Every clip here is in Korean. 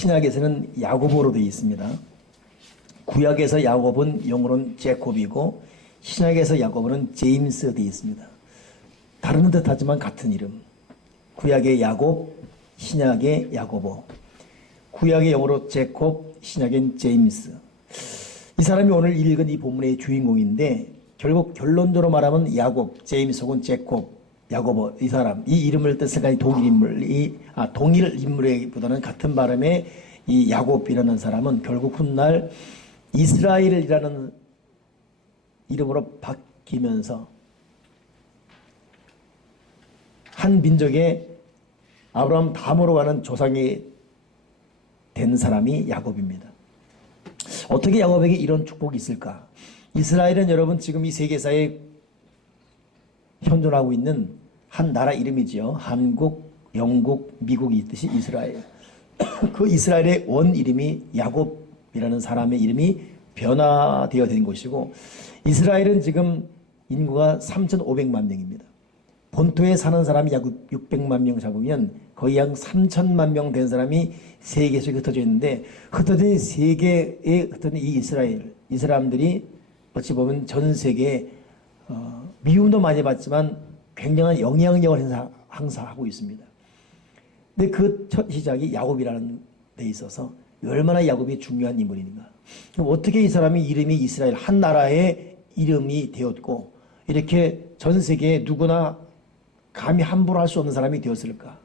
신약에서는 야고보로 되어 있습니다. 구약에서 야곱은 영어로는 제콥이고 신약에서 야고보는 제임스 되어 있습니다. 다른 듯하지만 같은 이름. 구약의 야곱, 신약의 야고보. 구약의 영어로 제콥, 신약엔 제임스. 이 사람이 오늘 읽은 이 본문의 주인공인데 결국 결론적으로 말하면 야곱, 제임스 혹은 제콥, 야고보 이 사람 이 이름을 뜻하니 동일 인물보다는 같은 발음의 이 야곱이라는 사람은 결국 훗날 이스라엘이라는 이름으로 바뀌면서 한 민족의 아브라함 다음으로 가는 조상이 된 사람이 야곱입니다. 어떻게 야곱에게 이런 축복이 있을까? 이스라엘은 여러분 지금 이 세계사에 현존하고 있는 한 나라 이름이지요. 한국, 영국, 미국이 있듯이 이스라엘. 그 이스라엘의 원 이름이 야곱이라는 사람의 이름이 변화되어 된 것이고 이스라엘은 지금 인구가 3,500만 명입니다. 본토에 사는 사람이 약 600만 명 잡으면 거의 약 3천만 명 된 사람이 세계 속에 흩어져 있는데 흩어진 세계에 흩어진 이 이스라엘 이 사람들이 어찌 보면 전 세계에 미움도 많이 받지만 굉장한 영향력을 항상 하고 있습니다. 근데 그 첫 시작이 야곱이라는 데 있어서 얼마나 야곱이 중요한 인물인가. 그럼 어떻게 이 사람이 이름이 이스라엘 한 나라의 이름이 되었고 이렇게 전 세계에 누구나 감히 함부로 할 수 없는 사람이 되었을까?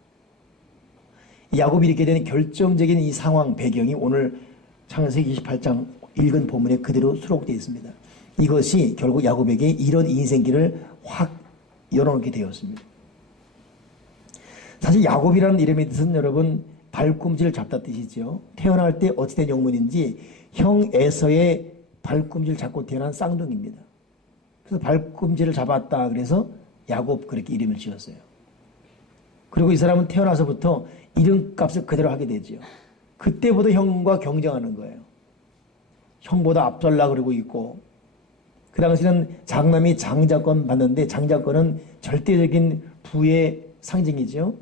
야곱이 이렇게 되는 결정적인 이 상황 배경이 오늘 창세기 28장 읽은 본문에 그대로 수록되어 있습니다. 이것이 결국 야곱에게 이런 인생길을 확 열어놓게 되었습니다. 사실 야곱이라는 이름의 뜻은 여러분 발꿈치를 잡다 뜻이죠. 태어날 때 어찌된 영문인지 형 에서의 발꿈치를 잡고 태어난 쌍둥이입니다. 그래서 발꿈치를 잡았다 그래서 야곱 그렇게 이름을 지었어요. 그리고 이 사람은 태어나서부터 이름값을 그대로 하게 되죠. 그때부터 형과 경쟁하는 거예요. 형보다 앞설라 그러고 있고 그 당시는 장남이 장자권 받는데 장자권은 절대적인 부의 상징이죠.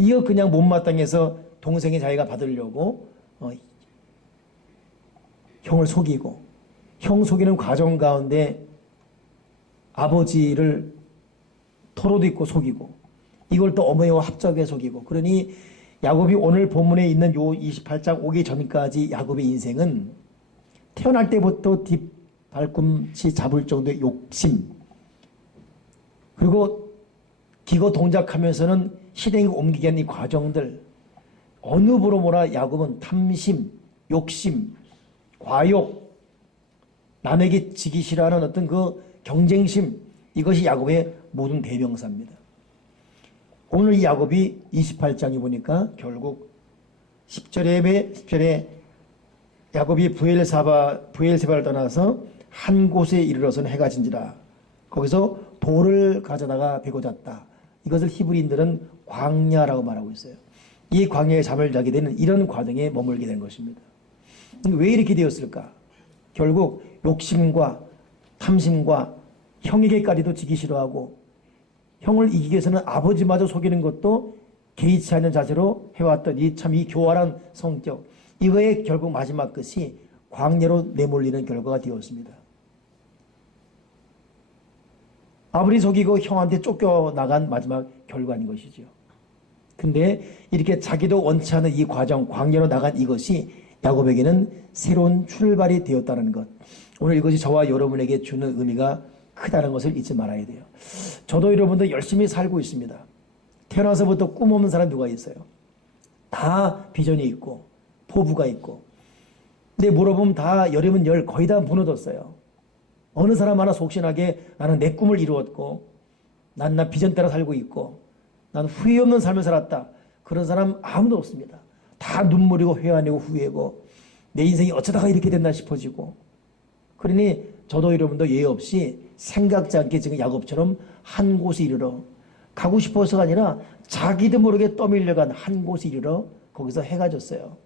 이거 그냥 못마땅해서 동생이 자기가 받으려고 형을 속이고 형 속이는 과정 가운데 아버지를 토로도 있고 속이고 이걸 또 어머니와 합작해 속이고 그러니 야곱이 오늘 본문에 있는 요 28장 오기 전까지 야곱의 인생은 태어날 때부터 뒷발꿈치 잡을 정도의 욕심 그리고 기거 동작하면서는 실행에 옮기게 하는 이 과정들 어느 부로 몰아 야곱은 탐심, 욕심, 과욕 남에게 지기 싫어하는 어떤 그 경쟁심 이것이 야곱의 모든 대명사입니다. 오늘 이 야곱이 28장에 보니까 결국 10절에 야곱이 부엘세바를 떠나서 한 곳에 이르러서는 해가 진지라 거기서 돌을 가져다가 베고 잤다. 이것을 히브리인들은 광야라고 말하고 있어요. 이 광야에 잠을 자게 되는 이런 과정에 머물게 된 것입니다. 왜 이렇게 되었을까? 결국 욕심과 탐심과 형에게까지도 지기 싫어하고 형을 이기기 위해서는 아버지마저 속이는 것도 개의치 않는 자세로 해왔던 이 교활한 성격 이거의 결국 마지막 끝이 광야로 내몰리는 결과가 되었습니다. 아버지 속이고 형한테 쫓겨나간 마지막 결과인 것이죠. 근데 이렇게 자기도 원치 않은 이 과정 광야로 나간 이것이 야곱에게는 새로운 출발이 되었다는 것 오늘 이것이 저와 여러분에게 주는 의미가 크다는 것을 잊지 말아야 돼요. 저도 여러분도 열심히 살고 있습니다. 태어나서부터 꿈 없는 사람 누가 있어요? 다 비전이 있고 포부가 있고 근데 물어보면 다 열이면 열 거의 다 무너졌어요. 어느 사람 하나 속신하게 나는 내 꿈을 이루었고 난 비전 따라 살고 있고 난 후회 없는 삶을 살았다. 그런 사람 아무도 없습니다. 다 눈물이고 회한이고 후회고 내 인생이 어쩌다가 이렇게 됐나 싶어지고 그러니 저도 여러분도 예의 없이 생각지 않게 지금 야곱처럼 한 곳에 이르러 가고 싶어서가 아니라 자기도 모르게 떠밀려간 한 곳에 이르러 거기서 해가 졌어요.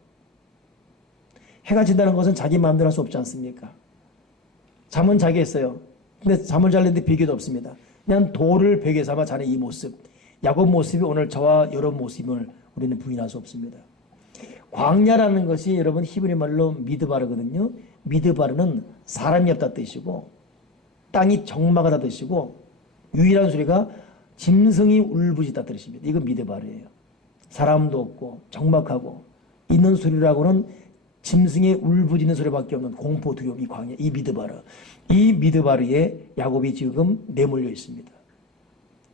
해가 진다는 것은 자기 마음대로 할 수 없지 않습니까? 잠은 자겠어요. 근데 잠을 자려는데 베개도 없습니다. 그냥 돌을 베개 삼아 자는 이 모습 야곱 모습이 오늘 저와 여러분 모습을 우리는 부인할 수 없습니다. 광야라는 것이 여러분 히브리 말로 미드바르거든요. 미드바르는 사람이 없다 뜻이고 땅이 적막하다 뜻이고 유일한 소리가 짐승이 울부짖다 뜻입니다. 이건 미드바르예요. 사람도 없고 적막하고 있는 소리라고는 짐승의 울부짖는 소리밖에 없는 공포, 두려움, 이 광야, 이 미드바르. 이 미드바르에 야곱이 지금 내몰려 있습니다.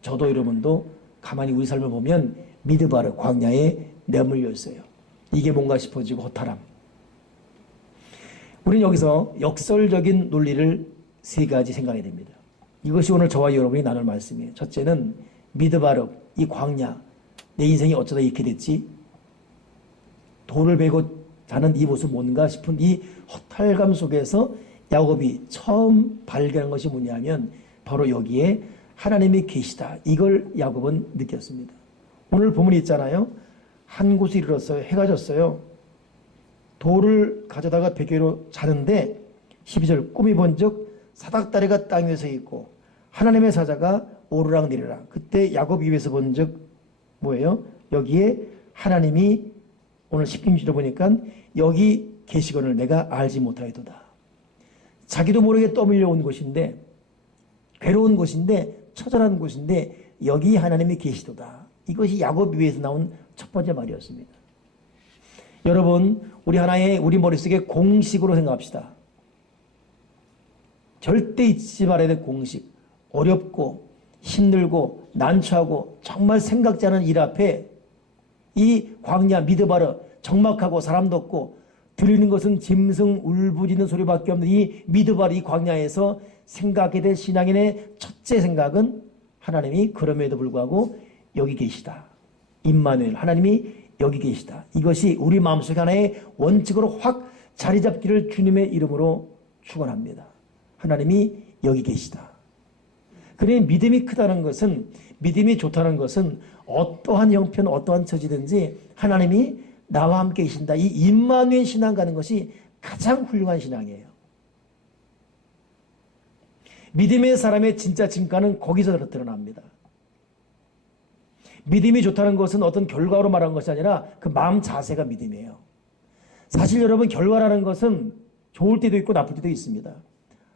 저도 여러분도 가만히 우리 삶을 보면 미드바르 광야에 내몰려 있어요. 이게 뭔가 싶어지고 허탈함. 우리는 여기서 역설적인 논리를 세 가지 생각해야 됩니다. 이것이 오늘 저와 여러분이 나눌 말씀이에요. 첫째는 미드바르, 이 광야, 내 인생이 어쩌다 이렇게 됐지? 돌을 베고 자는 이 모습 뭔가 싶은 이 허탈감 속에서 야곱이 처음 발견한 것이 뭐냐면 바로 여기에 하나님이 계시다. 이걸 야곱은 느꼈습니다. 오늘 본문이 있잖아요. 한 곳에 이르렀어요. 해가 졌어요. 돌을 가져다가 베개로 자는데 12절 꿈이 본즉 사닥다리가 땅 위에 서 있고 하나님의 사자가 오르락 내리락. 그때 야곱 입에서 본즉 뭐예요? 여기에 하나님이 오늘 10김치로 보니까 여기 계시거늘 내가 알지 못하였도다. 자기도 모르게 떠밀려 온 곳인데 괴로운 곳인데 처절한 곳인데 여기 하나님이 계시도다. 이것이 야곱 입에서 나온 첫 번째 말이었습니다. 여러분 우리 하나의 우리 머릿속에 공식으로 생각합시다. 절대 잊지 말아야 될 공식. 어렵고 힘들고 난처하고 정말 생각지 않은 일 앞에 이 광야 미드바르 적막하고 사람도 없고 들리는 것은 짐승 울부짖는 소리밖에 없는 이 미드바르 이 광야에서 생각하게 될 신앙인의 첫째 생각은 하나님이 그럼에도 불구하고 여기 계시다. 임마누엘 하나님이 여기 계시다. 이것이 우리 마음속에 하나의 원칙으로 확 자리 잡기를 주님의 이름으로 축원합니다. 하나님이 여기 계시다. 그래 믿음이 크다는 것은 믿음이 좋다는 것은 어떠한 형편 어떠한 처지든지 하나님이 나와 함께 계신다. 이 임마누엘 신앙 가는 것이 가장 훌륭한 신앙이에요. 믿음의 사람의 진짜 진가는 거기서 드러납니다. 믿음이 좋다는 것은 어떤 결과로 말하는 것이 아니라 그 마음 자세가 믿음이에요. 사실 여러분 결과라는 것은 좋을 때도 있고 나쁠 때도 있습니다.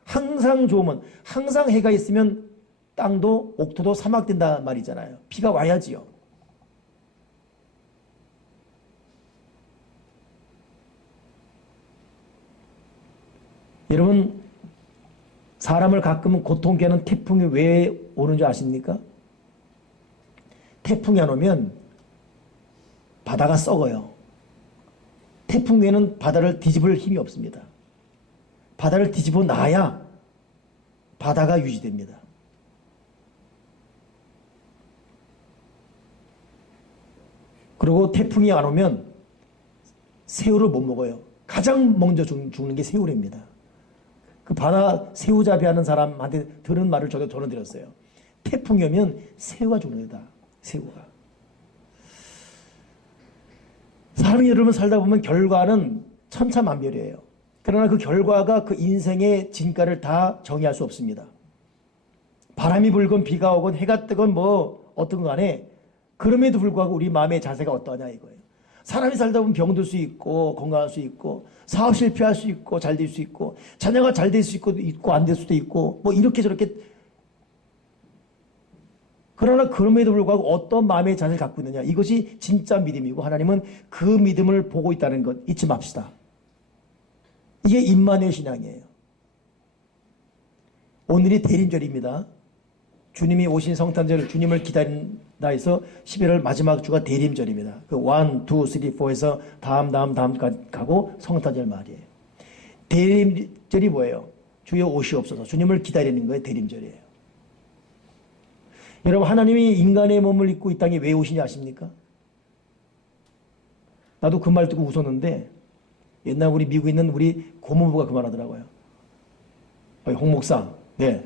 항상 좋으면 항상 해가 있으면 땅도 옥토도 사막된다 말이잖아요. 비가 와야지요. 여러분 사람을 가끔 고통케 하는 태풍이 왜 오는 줄 아십니까? 태풍이 안 오면 바다가 썩어요. 태풍 외에는 바다를 뒤집을 힘이 없습니다. 바다를 뒤집어 놔야 바다가 유지됩니다. 그리고 태풍이 안 오면 새우를 못 먹어요. 가장 먼저 죽는 게 새우랍니다. 그 바다 새우잡이 하는 사람한테 들은 말을 저도 전해드렸어요. 태풍이 오면 새우가 죽는 거다. 새우가. 사람이 여러분 살다 보면 결과는 천차만별이에요. 그러나 그 결과가 그 인생의 진가를 다 정의할 수 없습니다. 바람이 불건 비가 오건 해가 뜨건 뭐 어떤 간에 그럼에도 불구하고 우리 마음의 자세가 어떠하냐 이거예요. 사람이 살다 보면 병들 수 있고 건강할 수 있고 사업 실패할 수 있고 잘 될 수 있고 자녀가 잘 될 수 있고 안 될 수도 있고 뭐 이렇게 저렇게. 그러나 그럼에도 불구하고 어떤 마음의 자세를 갖고 있느냐 이것이 진짜 믿음이고 하나님은 그 믿음을 보고 있다는 것 잊지 맙시다. 이게 임마누엘 신앙이에요. 오늘이 대림절입니다. 주님이 오신 성탄절 주님을 기다린다 해서 11월 마지막 주가 대림절입니다. 그 1, 2, 3, 4에서 다음까지 가고 성탄절 말이에요. 대림절이 뭐예요? 주여 오시옵소서. 주님을 기다리는 거예요. 대림절이에요. 여러분 하나님이 인간의 몸을 입고 이 땅에 왜 오시냐 아십니까? 나도 그 말 듣고 웃었는데 옛날 우리 미국에 있는 우리 고모부가 그 말 하더라고요. 홍 목사, 네.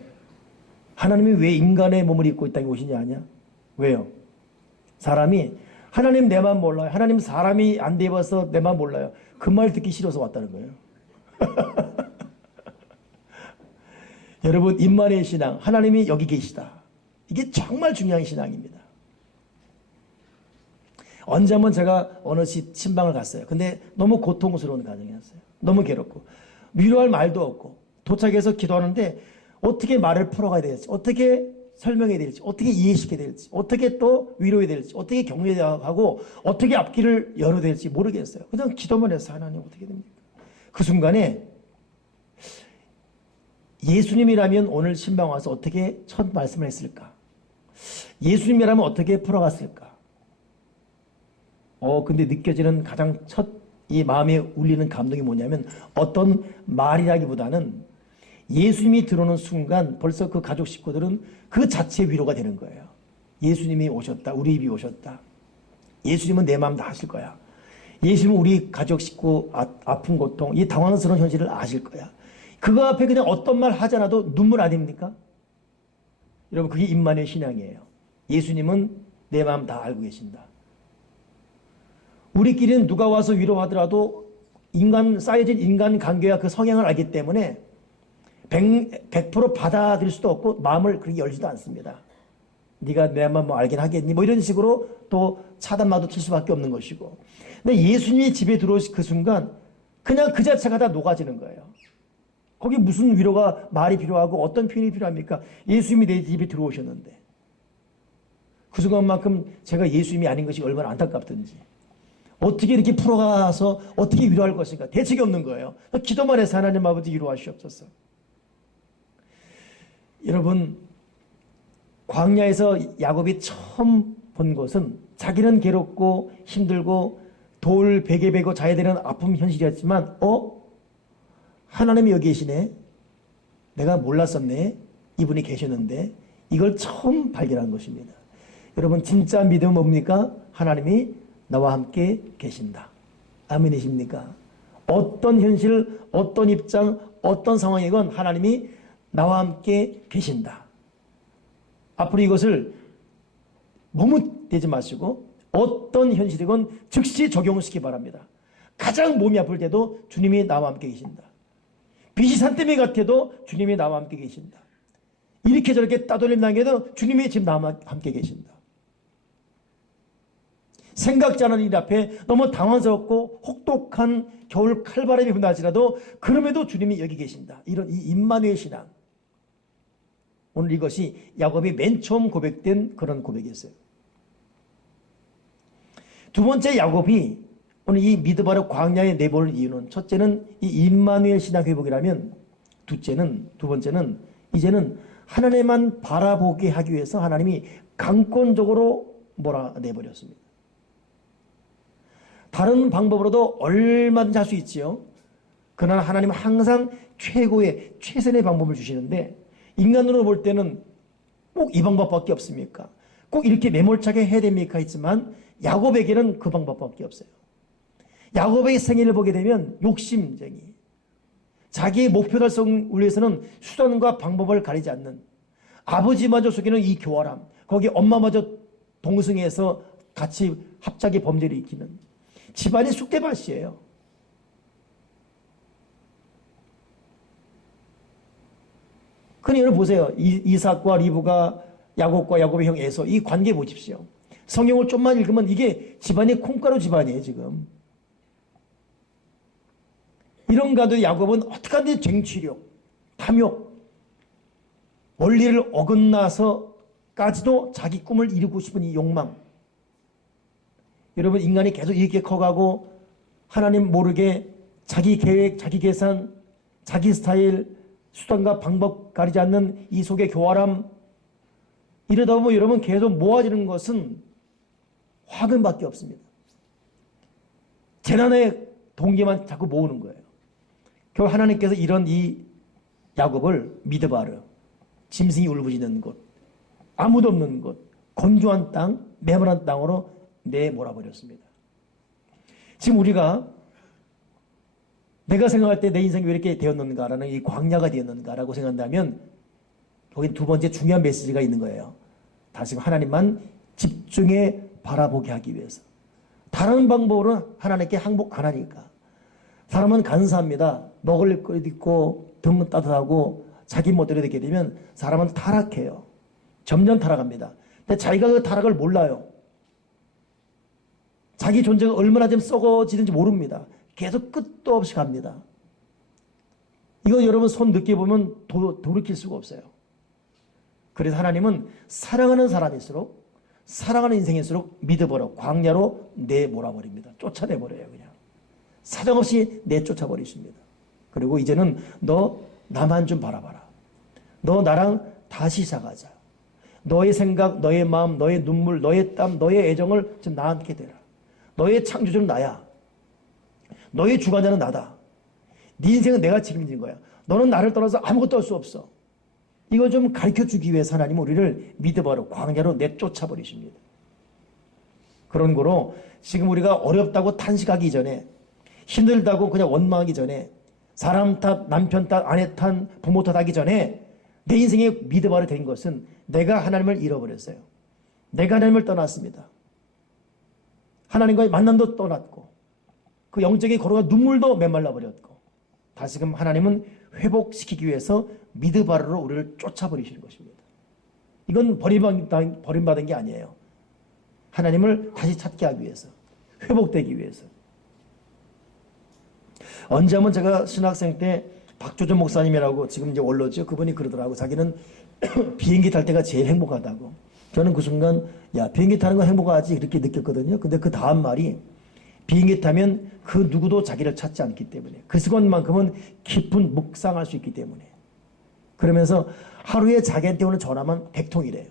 하나님이 왜 인간의 몸을 입고 이 땅에 오시냐 하냐? 왜요? 사람이 하나님 내 맘 몰라요. 하나님 사람이 안 돼봐서 내 맘 몰라요. 그 말 듣기 싫어서 왔다는 거예요. 여러분 임마누엘 신앙 하나님이 여기 계시다. 이게 정말 중요한 신앙입니다. 언제 한번 제가 어느 신방을 갔어요. 근데 너무 고통스러운 가정이었어요. 너무 괴롭고 위로할 말도 없고 도착해서 기도하는데 어떻게 말을 풀어가야 될지, 어떻게 설명해야 될지, 어떻게 이해시켜야 될지, 어떻게 또 위로해야 될지, 어떻게 격려해야 하고 어떻게 앞길을 열어야 될지 모르겠어요. 그냥 기도만 해서 하나님 어떻게 됩니까? 그 순간에 예수님이라면 오늘 신방 와서 어떻게 첫 말씀을 했을까? 예수님이라면 어떻게 풀어갔을까? 근데 느껴지는 가장 첫 이 마음에 울리는 감동이 뭐냐면 어떤 말이라기보다는 예수님이 들어오는 순간 벌써 그 가족 식구들은 그 자체의 위로가 되는 거예요. 예수님이 오셨다. 우리 입이 오셨다. 예수님은 내 마음 다 아실 거야. 예수님은 우리 가족 식구 아픈 고통, 이 당황스러운 현실을 아실 거야. 그거 앞에 그냥 어떤 말 하지 않아도 눈물 아닙니까? 여러분 그게 임마누엘 신앙이에요. 예수님은 내 마음 다 알고 계신다. 우리끼리는 누가 와서 위로하더라도 쌓여진 인간 관계와 그 성향을 알기 때문에 100% 받아들일 수도 없고 마음을 그렇게 열지도 않습니다. 네가 내 마음 뭐 알긴 하겠니? 뭐 이런 식으로 또 차단마도 칠 수밖에 없는 것이고. 근데 예수님이 집에 들어오신 그 순간 그냥 그 자체가 다 녹아지는 거예요. 거기 무슨 위로가 말이 필요하고 어떤 표현이 필요합니까? 예수님이 내 집에 들어오셨는데. 그 순간만큼 제가 예수님이 아닌 것이 얼마나 안타깝든지. 어떻게 이렇게 풀어가서 어떻게 위로할 것인가 대책이 없는 거예요. 기도만 해서 하나님 아버지 위로하시옵소서. 여러분 광야에서 야곱이 처음 본 것은 자기는 괴롭고 힘들고 돌 베개 베고 자야 되는 아픔 현실이었지만 하나님이 여기 계시네. 내가 몰랐었네. 이분이 계셨는데 이걸 처음 발견한 것입니다. 여러분 진짜 믿음은 뭡니까? 하나님이 나와 함께 계신다. 아멘이십니까? 어떤 현실, 어떤 입장, 어떤 상황이건 하나님이 나와 함께 계신다. 앞으로 이것을 머뭇대지 마시고 어떤 현실이건 즉시 적용시키기 바랍니다. 가장 몸이 아플 때도 주님이 나와 함께 계신다. 빛이 산더미 같아도 주님이 나와 함께 계신다. 이렇게 저렇게 따돌림 당해도 주님이 지금 나와 함께 계신다. 생각지 않은 일 앞에 너무 당황스럽고 혹독한 겨울 칼바람이 분다할지라도 그럼에도 주님이 여기 계신다. 이런 이 임마누엘 신앙. 오늘 이것이 야곱이 맨 처음 고백된 그런 고백이었어요. 두 번째 야곱이 오늘 이 미드바르 광야에 내볼 이유는 첫째는 이 임마누엘 신앙 회복이라면 두 번째는 이제는 하나님만 바라보게 하기 위해서 하나님이 강권적으로 몰아내버렸습니다. 다른 방법으로도 얼마든지 할 수 있지요. 그러나 하나님은 항상 최고의 최선의 방법을 주시는데 인간으로 볼 때는 꼭 이 방법밖에 없습니까? 꼭 이렇게 매몰차게 해야 됩니까? 했지만 야곱에게는 그 방법밖에 없어요. 야곱의 생애를 보게 되면 욕심쟁이, 자기의 목표 달성을 위해서는 수단과 방법을 가리지 않는 아버지마저 속이는 이 교활함, 거기에 엄마마저 동승해서 같이 합작의 범죄를 일으키는 집안이 쑥대밭이에요. 그러니 여러분 보세요. 이삭과 리브가 야곱과 야곱의 형 에서 이 관계 보십시오. 성경을 좀만 읽으면 이게 집안이 콩가루 집안이에요 지금. 이런 가도 야곱은 어떻게 하든지 쟁취력, 탐욕, 원리를 어긋나서까지도 자기 꿈을 이루고 싶은 이 욕망. 여러분 인간이 계속 이렇게 커가고 하나님 모르게 자기 계획, 자기 계산, 자기 스타일, 수단과 방법 가리지 않는 이 속의 교활함, 이러다 보면 여러분 계속 모아지는 것은 화근밖에 없습니다. 재난의 동기만 자꾸 모으는 거예요. 결국 하나님께서 이런 이 야곱을 미드바르, 짐승이 울부짖는 곳, 아무도 없는 곳, 건조한 땅, 메마른 땅으로 내몰아버렸습니다. 지금 우리가 내가 생각할 때 내 인생이 왜 이렇게 되었는가라는 이 광야가 되었는가라고 생각한다면 거기 두 번째 중요한 메시지가 있는 거예요. 다시 하나님만 집중해 바라보게 하기 위해서. 다른 방법으로는 하나님께 항복 안 하니까. 사람은 간사합니다. 먹을 것 있고 등 따뜻하고 자기 멋대로 되게 되면 사람은 타락해요. 점점 타락합니다. 근데 자기가 그 타락을 몰라요. 자기 존재가 얼마나 좀 썩어지는지 모릅니다. 계속 끝도 없이 갑니다. 이거 여러분 손 늦게 보면 돌이킬 수가 없어요. 그래서 하나님은 사랑하는 사람일수록, 사랑하는 인생일수록 믿어버려 광야로 내몰아버립니다. 쫓아내버려요. 그냥 사정없이 내쫓아버리십니다. 그리고 이제는 너 나만 좀 바라봐라. 너 나랑 다시 시작하자. 너의 생각, 너의 마음, 너의 눈물, 너의 땀, 너의 애정을 좀 나한테 대라. 너의 창조주는 나야. 너의 주관자는 나다. 네 인생은 내가 책임진 거야. 너는 나를 떠나서 아무것도 할 수 없어. 이거 좀 가르쳐주기 위해서 하나님은 우리를 믿어버려 광야로 내쫓아버리십니다. 그런 거로 지금 우리가 어렵다고 탄식하기 이전에, 힘들다고 그냥 원망하기 전에, 사람 탓, 남편 탓, 아내 탓, 부모 탓하기 전에 내 인생에 믿어버려 된 것은 내가 하나님을 잃어버렸어요. 내가 하나님을 떠났습니다. 하나님과의 만남도 떠났고 그 영적인 거룩한 눈물도 메말라 버렸고 다시금 하나님은 회복시키기 위해서 미드바르로 우리를 쫓아버리시는 것입니다. 이건 버림받은 게 아니에요. 하나님을 다시 찾게 하기 위해서, 회복되기 위해서. 언제 한번 제가 신학생 때 박조전 목사님이라고 지금 이제 원로죠. 그분이 그러더라고. 자기는 비행기 탈 때가 제일 행복하다고. 저는 그 순간 야 비행기 타는 건 행복하지 이렇게 느꼈거든요. 근데 그 다음 말이 비행기 타면 그 누구도 자기를 찾지 않기 때문에 그 순간만큼은 깊은 묵상할 수 있기 때문에 그러면서 하루에 자기한테 오는 전화만 100통이래요.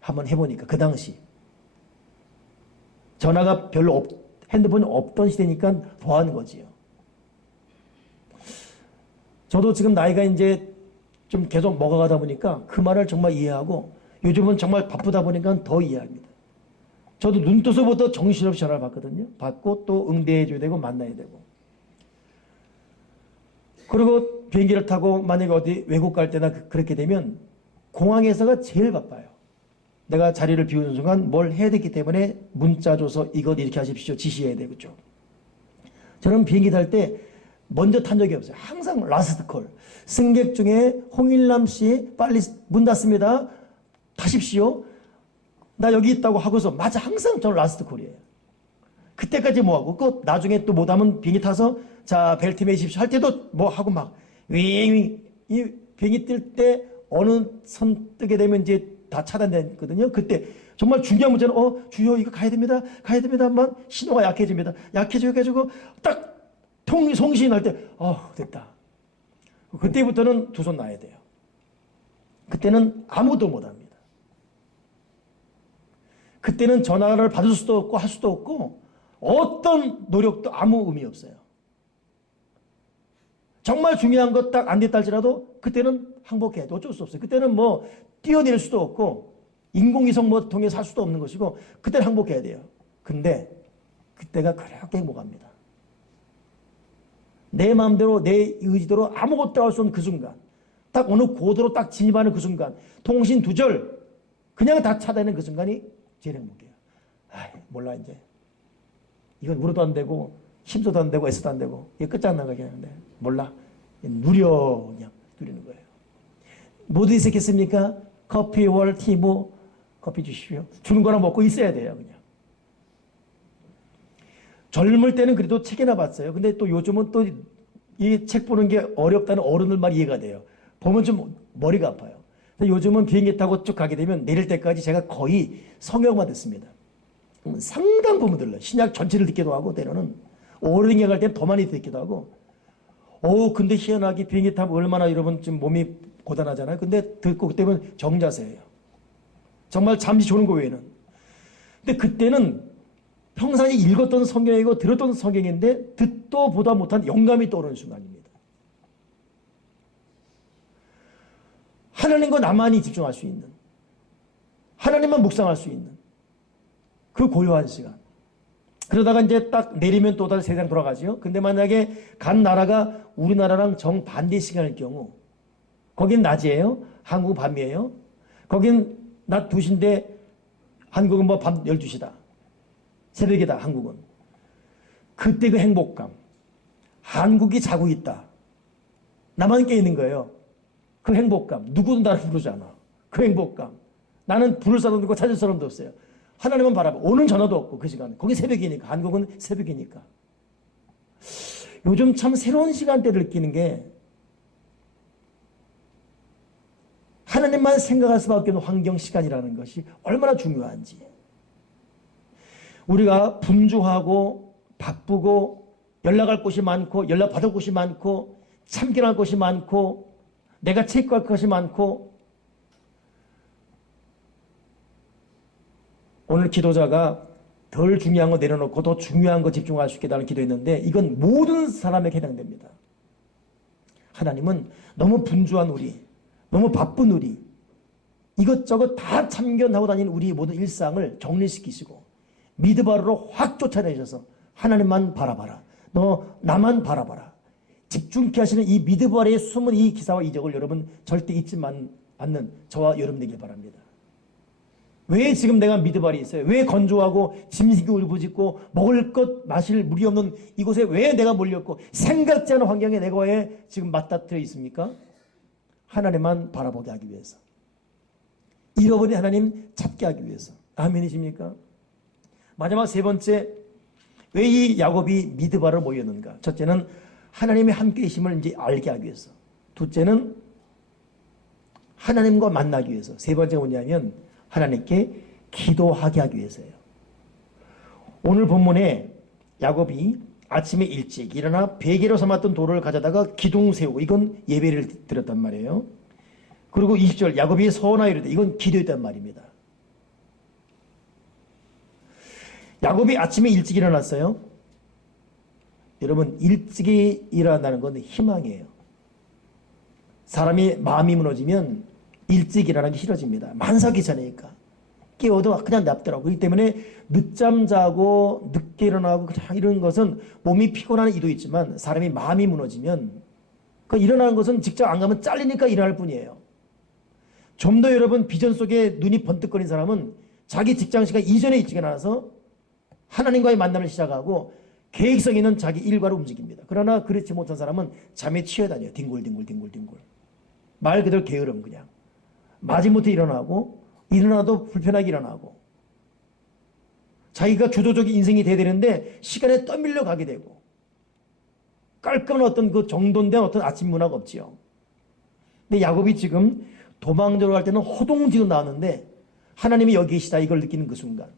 한번 해보니까 그 당시 전화가 별로 핸드폰이 없던 시대니까 더한 거지요. 저도 지금 나이가 이제 좀 계속 먹어가다 보니까 그 말을 정말 이해하고 요즘은 정말 바쁘다 보니까 더 이해합니다. 저도 눈 떠서부터 정신없이 전화를 받거든요. 받고 또 응대해줘야 되고 만나야 되고. 그리고 비행기를 타고 만약에 어디 외국 갈 때나 그렇게 되면 공항에서가 제일 바빠요. 내가 자리를 비우는 순간 뭘 해야 되기 때문에 문자 줘서 이것 이렇게 하십시오. 지시해야 되겠죠. 저는 비행기 탈 때 먼저 탄 적이 없어요. 항상 라스트 콜. 승객 중에 홍일남 씨 빨리 문 닫습니다. 타십시오. 나 여기 있다고 하고서 맞아 항상 저는 라스트 콜이에요. 그때까지 뭐하고 그 나중에 또 못하면 비행기 타서 자 벨트 매십시오 할 때도 뭐 하고 막 윙윙 이 비행기 뜰 때 어느 선 뜨게 되면 이제 다 차단됐거든요. 그때 정말 중요한 문제는 주여 이거 가야 됩니다. 가야 됩니다만 신호가 약해집니다. 약해져가지고 딱 송신 할 때 됐다. 그때부터는 두 손 놔야 돼요. 그때는 아무것도 못합니다. 그때는 전화를 받을 수도 없고 할 수도 없고 어떤 노력도 아무 의미 없어요. 정말 중요한 것 딱 안 됐다 할지라도 그때는 항복해야 돼. 어쩔 수 없어요. 그때는 뭐 뛰어낼 수도 없고 인공위성 뭐 통해서 할 수도 없는 것이고 그때는 항복해야 돼요. 근데 그때가 그렇게 행복합니다. 내 마음대로 내 의지대로 아무것도 할 수 없는 그 순간 딱 어느 고도로 딱 진입하는 그 순간 통신 두절 그냥 다 차단하는 그 순간이 제일 행복해요. 몰라 이제 이건 울어도 안 되고 힘써도 안 되고 애써도 안 되고 이게 끝장나가게 하는데 몰라 누려 그냥 누리는 거예요. 모두 있었겠습니까? 커피, 월, 티, 뭐 커피 주십시오. 주는 거나 먹고 있어야 돼요. 그냥 젊을 때는 그래도 책이나 봤어요. 근데 또 요즘은 또 이 책 보는 게 어렵다는 어른들 말 이해가 돼요. 보면 좀 머리가 아파요. 근데 요즘은 비행기 타고 쭉 가게 되면 내릴 때까지 제가 거의 성경만 듣습니다. 상당 부분 들러요. 신약 전체를 듣기도 하고 때로는 오르게 갈 때는 더 많이 듣기도 하고 근데 희한하게 비행기 타면 얼마나 여러분 지금 몸이 고단하잖아요. 근데 듣고 그때는 정자세예요. 정말 잠시 조는 거 외에는. 근데 그때는 평상시 읽었던 성경이고 들었던 성경인데 듣도 보다 못한 영감이 떠오르는 순간입니다. 하나님과 나만이 집중할 수 있는 하나님만 묵상할 수 있는 그 고요한 시간. 그러다가 이제 딱 내리면 또 다른 세상 돌아가죠. 근데 만약에 간 나라가 우리나라랑 정반대 시간일 경우 거긴 낮이에요. 한국은 밤이에요. 거긴 낮 2시인데 한국은 뭐 밤 12시다. 새벽이다. 한국은. 그때 그 행복감. 한국이 자고 있다. 나만 깨 있는 거예요. 그 행복감. 누구도 나를 부르지 않아. 그 행복감. 나는 부를 사람도 없고 찾을 사람도 없어요. 하나님은 바라봐. 오는 전화도 없고 그 시간. 거기 새벽이니까. 한국은 새벽이니까. 요즘 참 새로운 시간대를 느끼는 게 하나님만 생각할 수밖에 없는 환경 시간이라는 것이 얼마나 중요한지. 우리가 분주하고 바쁘고 연락할 곳이 많고 연락받을 곳이 많고 참견할 곳이 많고 내가 체크할 것이 많고 오늘 기도자가 덜 중요한 거 내려놓고 더 중요한 거 집중할 수 있게 달라는 기도했는데 이건 모든 사람에게 해당됩니다. 하나님은 너무 분주한 우리, 너무 바쁜 우리, 이것저것 다 참견하고 다니는 우리 모든 일상을 정리시키시고 미드바로로 확 쫓아내셔서 하나님만 바라봐라. 너 나만 바라봐라. 집중케 하시는 이 미드바로의 숨은 이 기사와 이적을 여러분 절대 잊지 않는 저와 여러분 되길 바랍니다. 왜 지금 내가 미드바리에 있어요? 왜 건조하고 짐승이 울부짖고 먹을 것 마실 물이 없는 이곳에 왜 내가 몰렸고 생각지 않은 환경에 내가 왜 지금 맞닥뜨려 있습니까? 하나님만 바라보게 하기 위해서. 잃어버린 하나님 찾게 하기 위해서. 아멘이십니까? 마지막 세 번째, 왜 이 야곱이 미드바를 모였는가? 첫째는 하나님의 함께 계심을 이제 알게 하기 위해서. 둘째는 하나님과 만나기 위해서. 세 번째가 뭐냐면 하나님께 기도하게 하기 위해서예요. 오늘 본문에 야곱이 아침에 일찍 일어나 베개로 삼았던 돌을 가져다가 기둥 세우고 이건 예배를 드렸단 말이에요. 그리고 20절 야곱이 서원하여 이르되 이건 기도했단 말입니다. 야곱이 아침에 일찍 일어났어요. 여러분 일찍이 일어난다는 건 희망이에요. 사람이 마음이 무너지면 일찍 일어나기 싫어집니다. 만사 귀찮으니까. 깨워도 그냥 납더라고. 그렇기 때문에 늦잠 자고 늦게 일어나고 그냥 이런 것은 몸이 피곤한 이도 있지만 사람이 마음이 무너지면 그 일어나는 것은 직장 안 가면 잘리니까 일어날 뿐이에요. 좀 더 여러분 비전 속에 눈이 번뜩거린 사람은 자기 직장 시간 이전에 일찍 일어나서 하나님과의 만남을 시작하고 계획성 있는 자기 일과로 움직입니다. 그러나 그렇지 못한 사람은 잠에 취해다녀요. 뒹굴뒹굴. 말 그대로 게으름 그냥. 마지못해 일어나고 일어나도 불편하게 일어나고 자기가 주도적인 인생이 돼야 되는데 시간에 떠밀려 가게 되고 깔끔한 어떤 그 정돈된 어떤 아침 문화가 없지요. 근데 야곱이 지금 도망자로 갈 때는 호동지고 나왔는데 하나님이 여기 계시다 이걸 느끼는 그 순간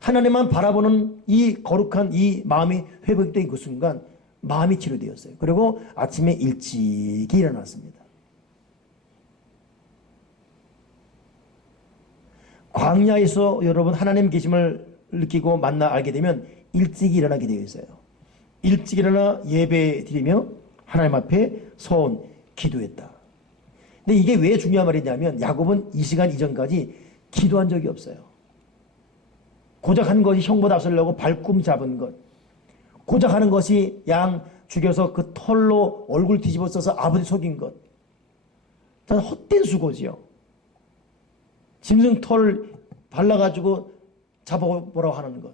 하나님만 바라보는 이 거룩한 이 마음이 회복된 그 순간 마음이 치료되었어요. 그리고 아침에 일찍 일어났습니다. 광야에서 여러분 하나님 계심을 느끼고 만나 알게 되면 일찍 일어나게 되어 있어요. 일찍 일어나 예배 드리며 하나님 앞에 서원 기도했다. 근데 이게 왜 중요한 말이냐면 야곱은 이 시간 이전까지 기도한 적이 없어요. 고작 한 것이 형보다 앞서려고 발꿈 잡은 것. 고작 하는 것이 양 죽여서 그 털로 얼굴 뒤집어 써서 아버지 속인 것. 전 헛된 수고지요. 짐승 털 발라가지고 잡아보라고 하는 것.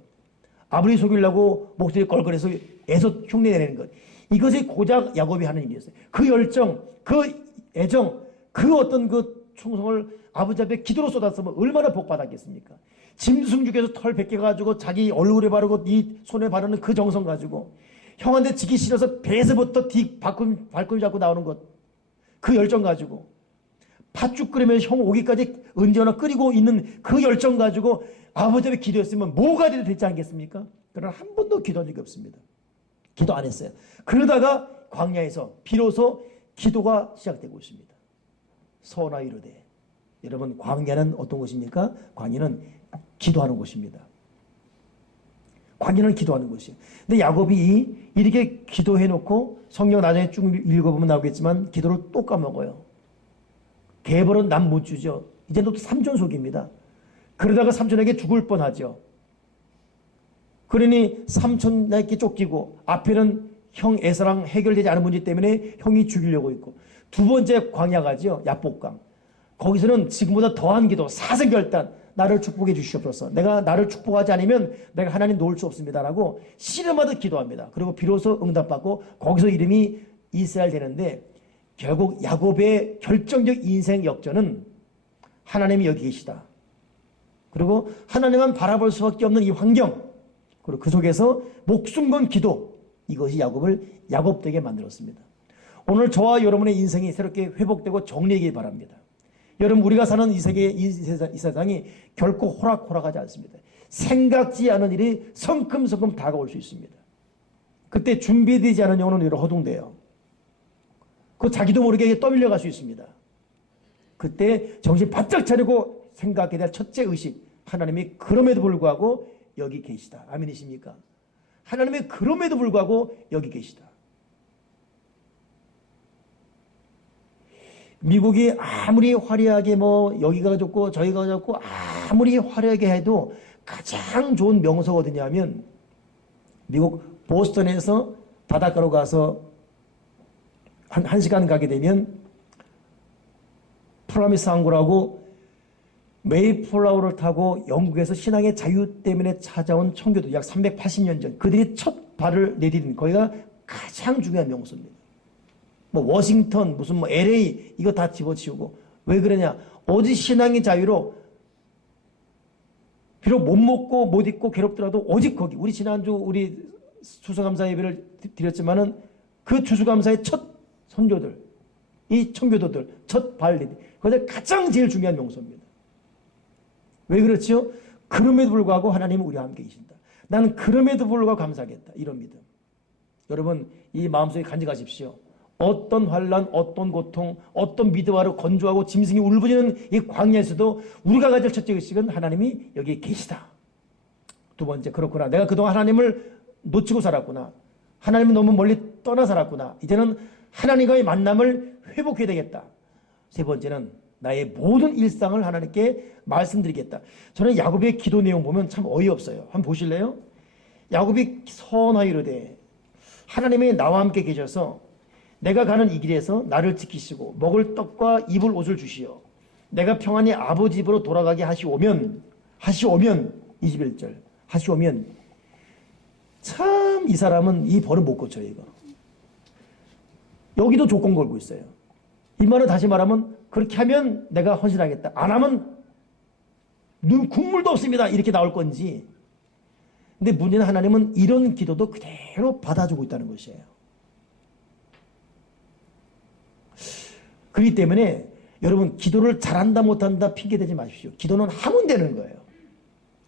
아버지 속이려고 목소리 껄껄해서 애서 흉내내는 것. 이것이 고작 야곱이 하는 일이었어요. 그 열정, 그 애정, 그 어떤 그 충성을 아버지 앞에 기도로 쏟았으면 얼마나 복받았겠습니까? 짐승 죽여서 털 벗겨가지고 자기 얼굴에 바르고 네 손에 바르는 그 정성 가지고 형한테 지기 싫어서 배에서부터 발꿈 잡고 나오는 것. 그 열정 가지고 팥죽 끓이면 형 오기까지 언제 하나 끓이고 있는 그 열정 가지고 아버지 앞에 기도했으면 뭐가 돼도 되지 않겠습니까? 그러나 한 번도 기도한 적이 없습니다. 기도 안 했어요. 그러다가 광야에서 비로소 기도가 시작되고 있습니다. 서원하여 이르되 여러분 광야는 어떤 곳입니까? 광야는 기도하는 곳입니다. 광야는 기도하는 곳이에요. 근데 야곱이 이렇게 기도해놓고 성경 나중에 쭉 읽어보면 나오겠지만 기도를 또 까먹어요. 개벌은 남 못 주죠. 이제는 또 삼촌속입니다. 그러다가 삼촌에게 죽을 뻔하죠. 그러니 삼촌에게 쫓기고 앞에는 형 에서랑 해결되지 않은 문제 때문에 형이 죽이려고 있고 두 번째 광야 가죠. 야복강. 거기서는 지금보다 더한 기도 사색결단 나를 축복해 주시옵소서. 내가 나를 축복하지 않으면 내가 하나님 놓을 수 없습니다라고 씨름하듯 기도합니다. 그리고 비로소 응답받고 거기서 이름이 이스라엘 되는데 결국 야곱의 결정적 인생 역전은 하나님이 여기 계시다. 그리고 하나님만 바라볼 수밖에 없는 이 환경, 그리고 그 속에서 목숨 건 기도, 이것이 야곱을 야곱되게 만들었습니다. 오늘 저와 여러분의 인생이 새롭게 회복되고 정리되길 바랍니다. 여러분, 우리가 사는 이 세계, 이 세상이 결코 호락호락하지 않습니다. 생각지 않은 일이 성큼성큼 다가올 수 있습니다. 그때 준비되지 않은 영혼은 여러 허둥대요. 그 자기도 모르게 떠밀려 갈 수 있습니다. 그때 정신 바짝 차리고 생각해야 될 첫째 의식, 하나님이 그럼에도 불구하고 여기 계시다. 아멘이십니까? 하나님이 그럼에도 불구하고 여기 계시다. 미국이 아무리 화려하게 여기가 좋고 저기가 좋고 아무리 화려하게 해도 가장 좋은 명소가 어디냐면 미국 보스턴에서 바닷가로 가서 한 시간 가게 되면 프라미스 항구라고 메이플라워를 타고 영국에서 신앙의 자유 때문에 찾아온 청교도 약 380년 전 그들이 첫 발을 내디딘 거기가 가장 중요한 명소입니다. 워싱턴 무슨 LA 이거 다 집어치우고 왜 그러냐? 오직 신앙의 자유로 비록 못 먹고 못 입고 괴롭더라도 오직 거기 우리 지난주 우리 추수감사 예배를 드렸지만은 그 추수감사의 첫 선교들 이 청교도들 첫 발디디 그것이 가장 제일 중요한 명소입니다. 왜 그렇죠? 그럼에도 불구하고 하나님은 우리와 함께 계신다. 나는 그럼에도 불구하고 감사하겠다. 이런 믿음. 여러분 이 마음속에 간직하십시오. 어떤 환난, 어떤 고통, 어떤 미드와로 건조하고 짐승이 울부짖는 이 광야에서도 우리가 가질 첫째 의식은 하나님이 여기 계시다. 두 번째, 그렇구나. 내가 그동안 하나님을 놓치고 살았구나. 하나님이 너무 멀리 떠나 살았구나. 이제는 하나님과의 만남을 회복해야 되겠다. 세 번째는 나의 모든 일상을 하나님께 말씀드리겠다. 저는 야곱의 기도 내용 보면 참 어이없어요. 한번 보실래요? 야곱이 선하여 이르되 하나님이 나와 함께 계셔서 내가 가는 이 길에서 나를 지키시고 먹을 떡과 입을 옷을 주시어 내가 평안히 아버지 집으로 돌아가게 하시오면 21절 하시오면 참 이 사람은 이 버릇 못 고쳐요. 이거 여기도 조건 걸고 있어요. 이 말은 다시 말하면 그렇게 하면 내가 헌신하겠다. 안 하면 눈 국물도 없습니다. 이렇게 나올 건지. 근데 문제는 하나님은 이런 기도도 그대로 받아주고 있다는 것이에요. 그렇기 때문에 여러분 기도를 잘한다 못한다 핑계대지 마십시오. 기도는 하면 되는 거예요.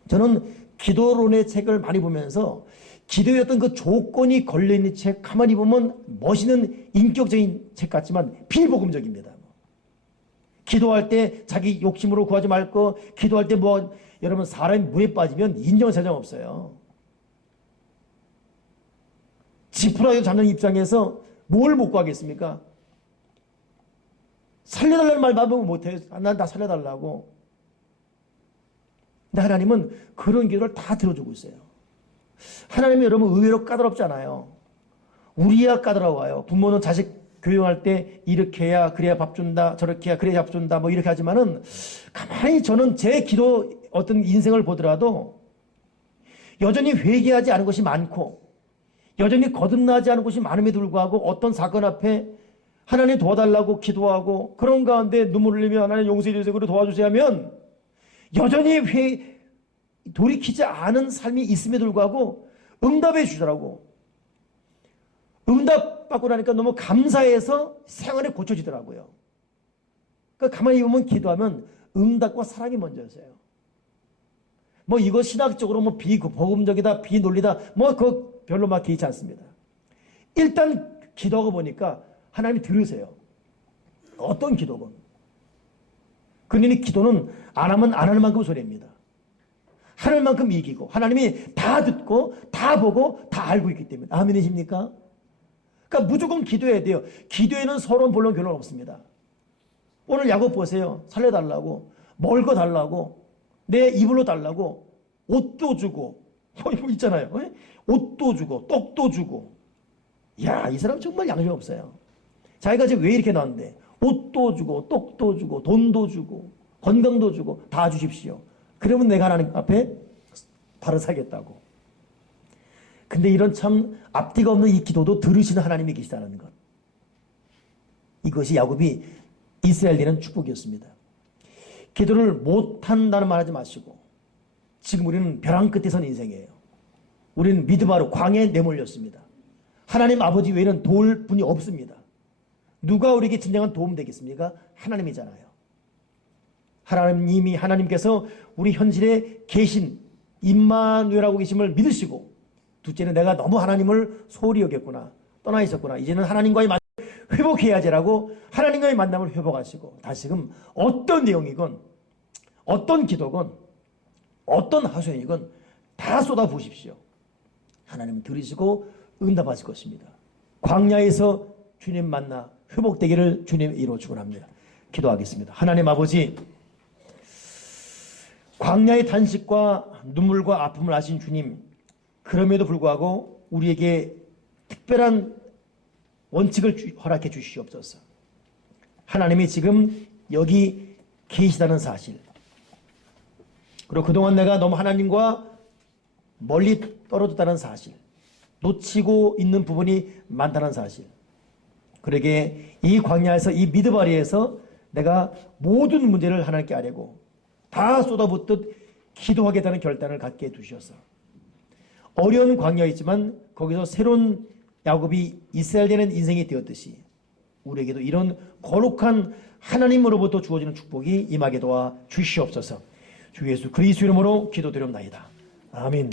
저는 기도론의 책을 많이 보면서 기도의 어떤 그 조건이 걸려있는 책 가만히 보면 멋있는 인격적인 책 같지만 비복음적입니다. 기도할 때 자기 욕심으로 구하지 말고 기도할 때 여러분 사람이 물에 빠지면 인정할 사정 없어요. 지푸라기 잡는 입장에서 뭘 못 구하겠습니까? 살려달라는 말만 하면 못해요. 난 다 살려달라고. 근데 하나님은 그런 기도를 다 들어주고 있어요. 하나님이 여러분 의외로 까다롭잖아요. 우리야 까다로워요. 부모는 자식 교육할 때 이렇게 해야 그래야 밥 준다, 저렇게 해야 그래야 밥 준다, 이렇게 하지만은 가만히 저는 제 기도 어떤 인생을 보더라도 여전히 회개하지 않은 것이 많고 여전히 거듭나지 않은 것이 많음에도 불구하고 어떤 사건 앞에 하나님 도와달라고 기도하고 그런 가운데 눈물을 흘리며 하나님 용서해 주세요, 그리고 도와주세요 하면 여전히 돌이키지 않은 삶이 있음에도 불구하고 응답해 주더라고. 응답받고 나니까 너무 감사해서 생활이 고쳐지더라고요. 그러니까 가만히 보면 기도하면 응답과 사랑이 먼저였어요. 이거 신학적으로 비복음적이다, 비논리다, 그거 별로 막 개의치 않습니다. 일단 기도하고 보니까 하나님이 들으세요. 어떤 기도건. 그러니 기도는 안 하면 안 하는 만큼 손해입니다. 하늘 만큼 이기고 하나님이 다 듣고 다 보고 다 알고 있기 때문에. 아멘이십니까? 그러니까 무조건 기도해야 돼요. 기도에는 서론 본론 결론 없습니다. 오늘 야곱 보세요. 살려달라고 먹을 거 달라고 내 이불로 달라고 옷도 주고 이거 있잖아요. 옷도 주고 떡도 주고. 야, 이 사람 정말 양심 없어요. 자기가 지금 왜 이렇게 나왔는데 옷도 주고 떡도 주고 돈도 주고 건강도 주고 다 주십시오. 그러면 내가 하나님 앞에 바로 사겠다고. 근데 이런 참 앞뒤가 없는 이 기도도 들으시는 하나님이 계시다는 것. 이것이 야곱이 이스라엘에는 축복이었습니다. 기도를 못한다는 말 하지 마시고 지금 우리는 벼랑 끝에 선 인생이에요. 우리는 미드바로 광야에 내몰렸습니다. 하나님 아버지 외에는 도울 분이 없습니다. 누가 우리에게 진정한 도움 되겠습니까? 하나님이잖아요. 하나님께서 우리 현실에 계신 임마누엘하고 계심을 믿으시고, 둘째는 내가 너무 하나님을 소홀히 여겼구나, 떠나 있었구나, 이제는 하나님과의 만남을 회복해야지라고 하나님과의 만남을 회복하시고, 다시금 어떤 내용이건 어떤 기도건 어떤 하소연이건 다 쏟아부으십시오. 하나님은 들으시고 응답하실 것입니다. 광야에서 주님 만나 회복되기를 주님 이로 축원합니다. 기도하겠습니다. 하나님 아버지, 광야의 단식과 눈물과 아픔을 아신 주님, 그럼에도 불구하고 우리에게 특별한 원칙을 허락해 주시옵소서. 하나님이 지금 여기 계시다는 사실, 그리고 그동안 내가 너무 하나님과 멀리 떨어졌다는 사실, 놓치고 있는 부분이 많다는 사실, 그러게 이 광야에서, 이 미드바리에서 내가 모든 문제를 하나님께 아뢰고 다 쏟아붓듯 기도하겠다는 결단을 갖게 해주셔서 어려운 광야이지만 거기서 새로운 야곱이 있어야 되는 인생이 되었듯이 우리에게도 이런 거룩한 하나님으로부터 주어지는 축복이 임하게 도와 주시옵소서. 주 예수 그리스도 이름으로 기도드립나이다. 아멘.